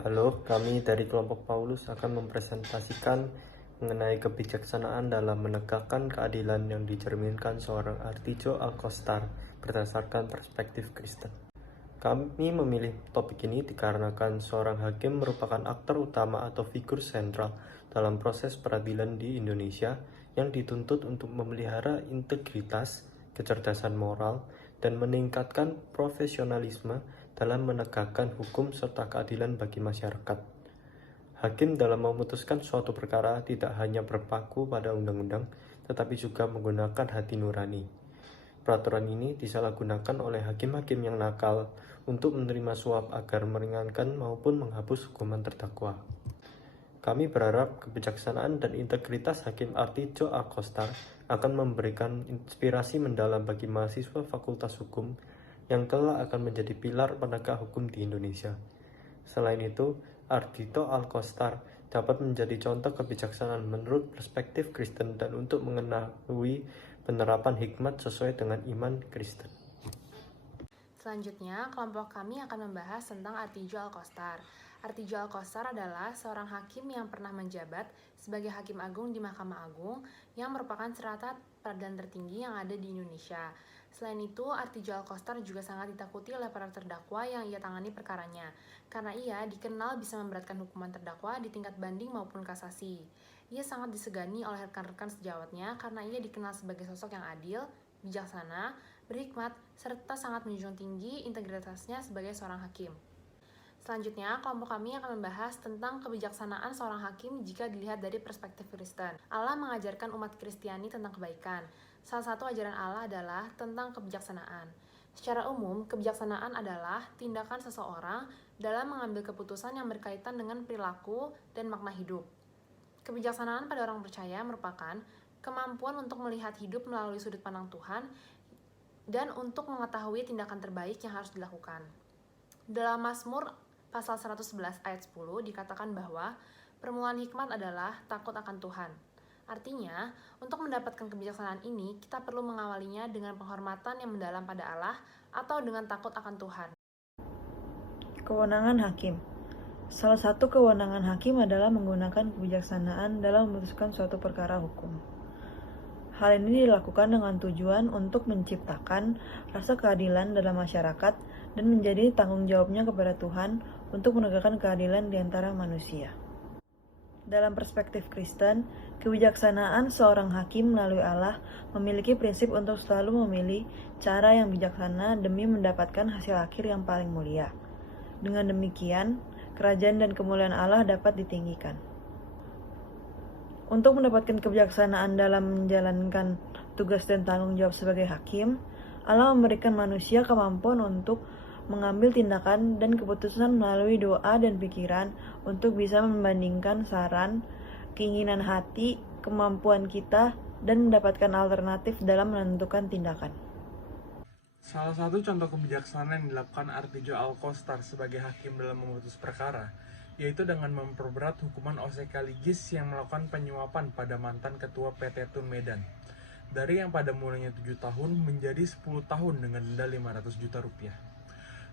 Halo, kami dari kelompok Paulus akan mempresentasikan mengenai kebijaksanaan dalam menegakkan keadilan yang dicerminkan seorang Artijo Alkostar berdasarkan perspektif Kristen. Kami memilih topik ini dikarenakan seorang hakim merupakan aktor utama atau figur sentral dalam proses peradilan di Indonesia yang dituntut untuk memelihara integritas, kecerdasan moral, dan meningkatkan profesionalisme dalam menegakkan hukum serta keadilan bagi masyarakat. Hakim dalam memutuskan suatu perkara tidak hanya berpaku pada undang-undang, tetapi juga menggunakan hati nurani. Peraturan ini disalahgunakan oleh hakim-hakim yang nakal untuk menerima suap agar meringankan maupun menghapus hukuman terdakwa. Kami berharap kebijaksanaan dan integritas Hakim Artijo Alkostar akan memberikan inspirasi mendalam bagi mahasiswa Fakultas Hukum yang kelak akan menjadi pilar penegak hukum di Indonesia. Selain itu, Artijo Alkostar dapat menjadi contoh kebijaksanaan menurut perspektif Kristen dan untuk mengetahui penerapan hikmat sesuai dengan iman Kristen. Selanjutnya, kelompok kami akan membahas tentang Artijo Alkostar. Artijo Alkostar adalah seorang hakim yang pernah menjabat sebagai Hakim Agung di Mahkamah Agung yang merupakan serata peradilan tertinggi yang ada di Indonesia. Selain itu, Artijo Alkostar juga sangat ditakuti oleh para terdakwa yang ia tangani perkaranya, karena ia dikenal bisa memberatkan hukuman terdakwa di tingkat banding maupun kasasi. Ia sangat disegani oleh rekan-rekan sejawatnya karena ia dikenal sebagai sosok yang adil, bijaksana, berhikmat, serta sangat menjunjung tinggi integritasnya sebagai seorang hakim. Selanjutnya, kelompok kami akan membahas tentang kebijaksanaan seorang hakim jika dilihat dari perspektif Kristen. Allah mengajarkan umat Kristiani tentang kebaikan. Salah satu ajaran Allah adalah tentang kebijaksanaan. Secara umum, kebijaksanaan adalah tindakan seseorang dalam mengambil keputusan yang berkaitan dengan perilaku dan makna hidup. Kebijaksanaan pada orang percaya merupakan kemampuan untuk melihat hidup melalui sudut pandang Tuhan dan untuk mengetahui tindakan terbaik yang harus dilakukan. Dalam Mazmur pasal 111 ayat 10 dikatakan bahwa permulaan hikmat adalah takut akan Tuhan. Artinya, untuk mendapatkan kebijaksanaan ini, kita perlu mengawalinya dengan penghormatan yang mendalam pada Allah atau dengan takut akan Tuhan. Kewenangan hakim. Salah satu kewenangan hakim adalah menggunakan kebijaksanaan dalam memutuskan suatu perkara hukum. Hal ini dilakukan dengan tujuan untuk menciptakan rasa keadilan dalam masyarakat dan menjadi tanggung jawabnya kepada Tuhan untuk menegakkan keadilan di antara manusia. Dalam perspektif Kristen, kebijaksanaan seorang hakim melalui Allah memiliki prinsip untuk selalu memilih cara yang bijaksana demi mendapatkan hasil akhir yang paling mulia. Dengan demikian, kerajaan dan kemuliaan Allah dapat ditinggikan. Untuk mendapatkan kebijaksanaan dalam menjalankan tugas dan tanggung jawab sebagai hakim, Allah memberikan manusia kemampuan untuk mengambil tindakan dan keputusan melalui doa dan pikiran untuk bisa membandingkan saran, keinginan hati, kemampuan kita, dan mendapatkan alternatif dalam menentukan tindakan. Salah satu contoh kebijaksanaan yang dilakukan Artijo Alkostar sebagai hakim dalam memutus perkara, yaitu dengan memperberat hukuman OCK Ligis yang melakukan penyuapan pada mantan ketua PT Tun Medan, dari yang pada mulanya 7 tahun menjadi 10 tahun dengan denda 500 juta rupiah.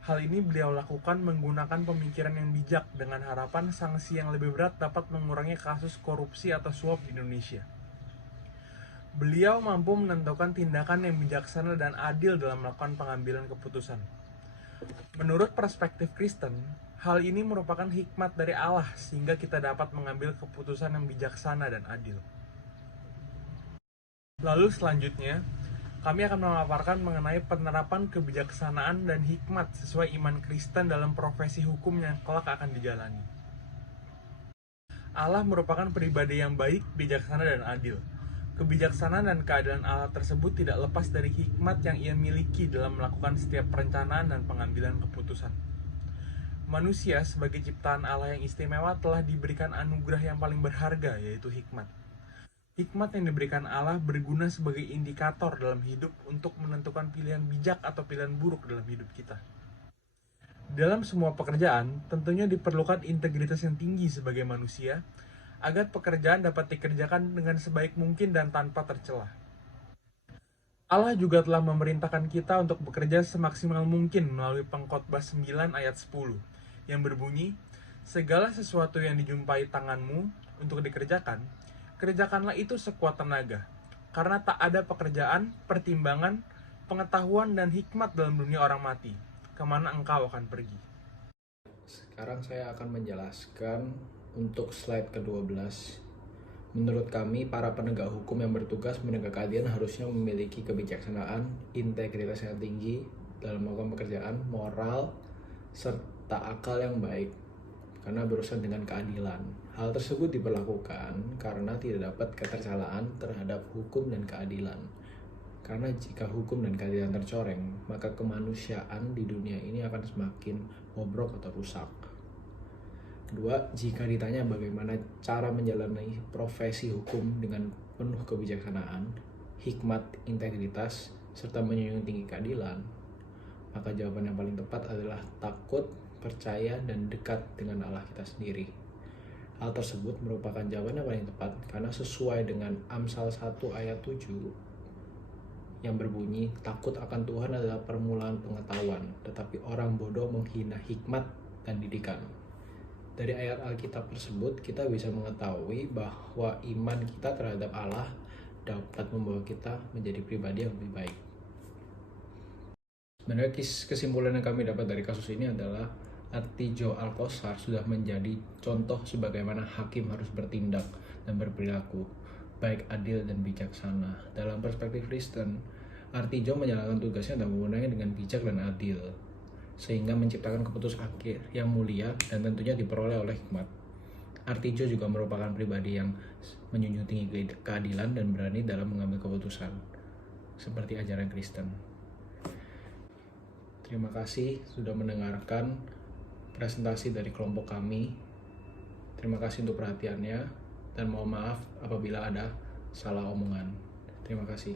Hal ini beliau lakukan menggunakan pemikiran yang bijak dengan harapan sanksi yang lebih berat dapat mengurangi kasus korupsi atau suap di Indonesia. Beliau mampu menentukan tindakan yang bijaksana dan adil dalam melakukan pengambilan keputusan. Menurut perspektif Kristen, hal ini merupakan hikmat dari Allah sehingga kita dapat mengambil keputusan yang bijaksana dan adil. Lalu selanjutnya, kami akan memaparkan mengenai penerapan kebijaksanaan dan hikmat sesuai iman Kristen dalam profesi hukum yang kelak akan dijalani. Allah merupakan pribadi yang baik, bijaksana, dan adil. Kebijaksanaan dan keadilan Allah tersebut tidak lepas dari hikmat yang ia miliki dalam melakukan setiap perencanaan dan pengambilan keputusan. Manusia sebagai ciptaan Allah yang istimewa telah diberikan anugerah yang paling berharga, yaitu hikmat. Hikmat yang diberikan Allah berguna sebagai indikator dalam hidup untuk menentukan pilihan bijak atau pilihan buruk dalam hidup kita. Dalam semua pekerjaan, tentunya diperlukan integritas yang tinggi sebagai manusia, agar pekerjaan dapat dikerjakan dengan sebaik mungkin dan tanpa tercelah. Allah juga telah memerintahkan kita untuk bekerja semaksimal mungkin melalui Pengkhotbah 9 ayat 10, yang berbunyi, segala sesuatu yang dijumpai tanganmu untuk dikerjakan, kerjakanlah itu sekuat tenaga, karena tak ada pekerjaan, pertimbangan, pengetahuan, dan hikmat dalam dunia orang mati. Kemana engkau akan pergi? Sekarang saya akan menjelaskan untuk slide ke-12. Menurut kami, para penegak hukum yang bertugas menegak keadilan harusnya memiliki kebijaksanaan, integritas yang tinggi dalam melakukan pekerjaan, moral, serta akal yang baik karena berurusan dengan keadilan. Hal tersebut diberlakukan karena tidak dapat ketersalaan terhadap hukum dan keadilan. Karena jika hukum dan keadilan tercoreng, maka kemanusiaan di dunia ini akan semakin bobrok atau rusak. Kedua, jika ditanya bagaimana cara menjalani profesi hukum dengan penuh kebijaksanaan, hikmat, integritas, serta menjunjung tinggi keadilan, maka jawaban yang paling tepat adalah takut, percaya, dan dekat dengan Allah kita sendiri. Hal tersebut merupakan jawaban yang paling tepat karena sesuai dengan Amsal 1 ayat 7 yang berbunyi, takut akan Tuhan adalah permulaan pengetahuan, tetapi orang bodoh menghina hikmat dan didikan. Dari ayat Alkitab tersebut, kita bisa mengetahui bahwa iman kita terhadap Allah dapat membawa kita menjadi pribadi yang lebih baik. Sebenarnya kesimpulan yang kami dapat dari kasus ini adalah Artijo Alkostar sudah menjadi contoh sebagaimana hakim harus bertindak dan berperilaku baik adil dan bijaksana. Dalam perspektif Kristen, Artijo menjalankan tugasnya dan menggunakannya dengan bijak dan adil, sehingga menciptakan keputusan akhir yang mulia dan tentunya diperoleh oleh hikmat. Artijo juga merupakan pribadi yang menjunjung tinggi keadilan dan berani dalam mengambil keputusan, seperti ajaran Kristen. Terima kasih sudah mendengarkan presentasi dari kelompok kami. Terima kasih untuk perhatiannya, dan mohon maaf apabila ada salah omongan. Terima kasih.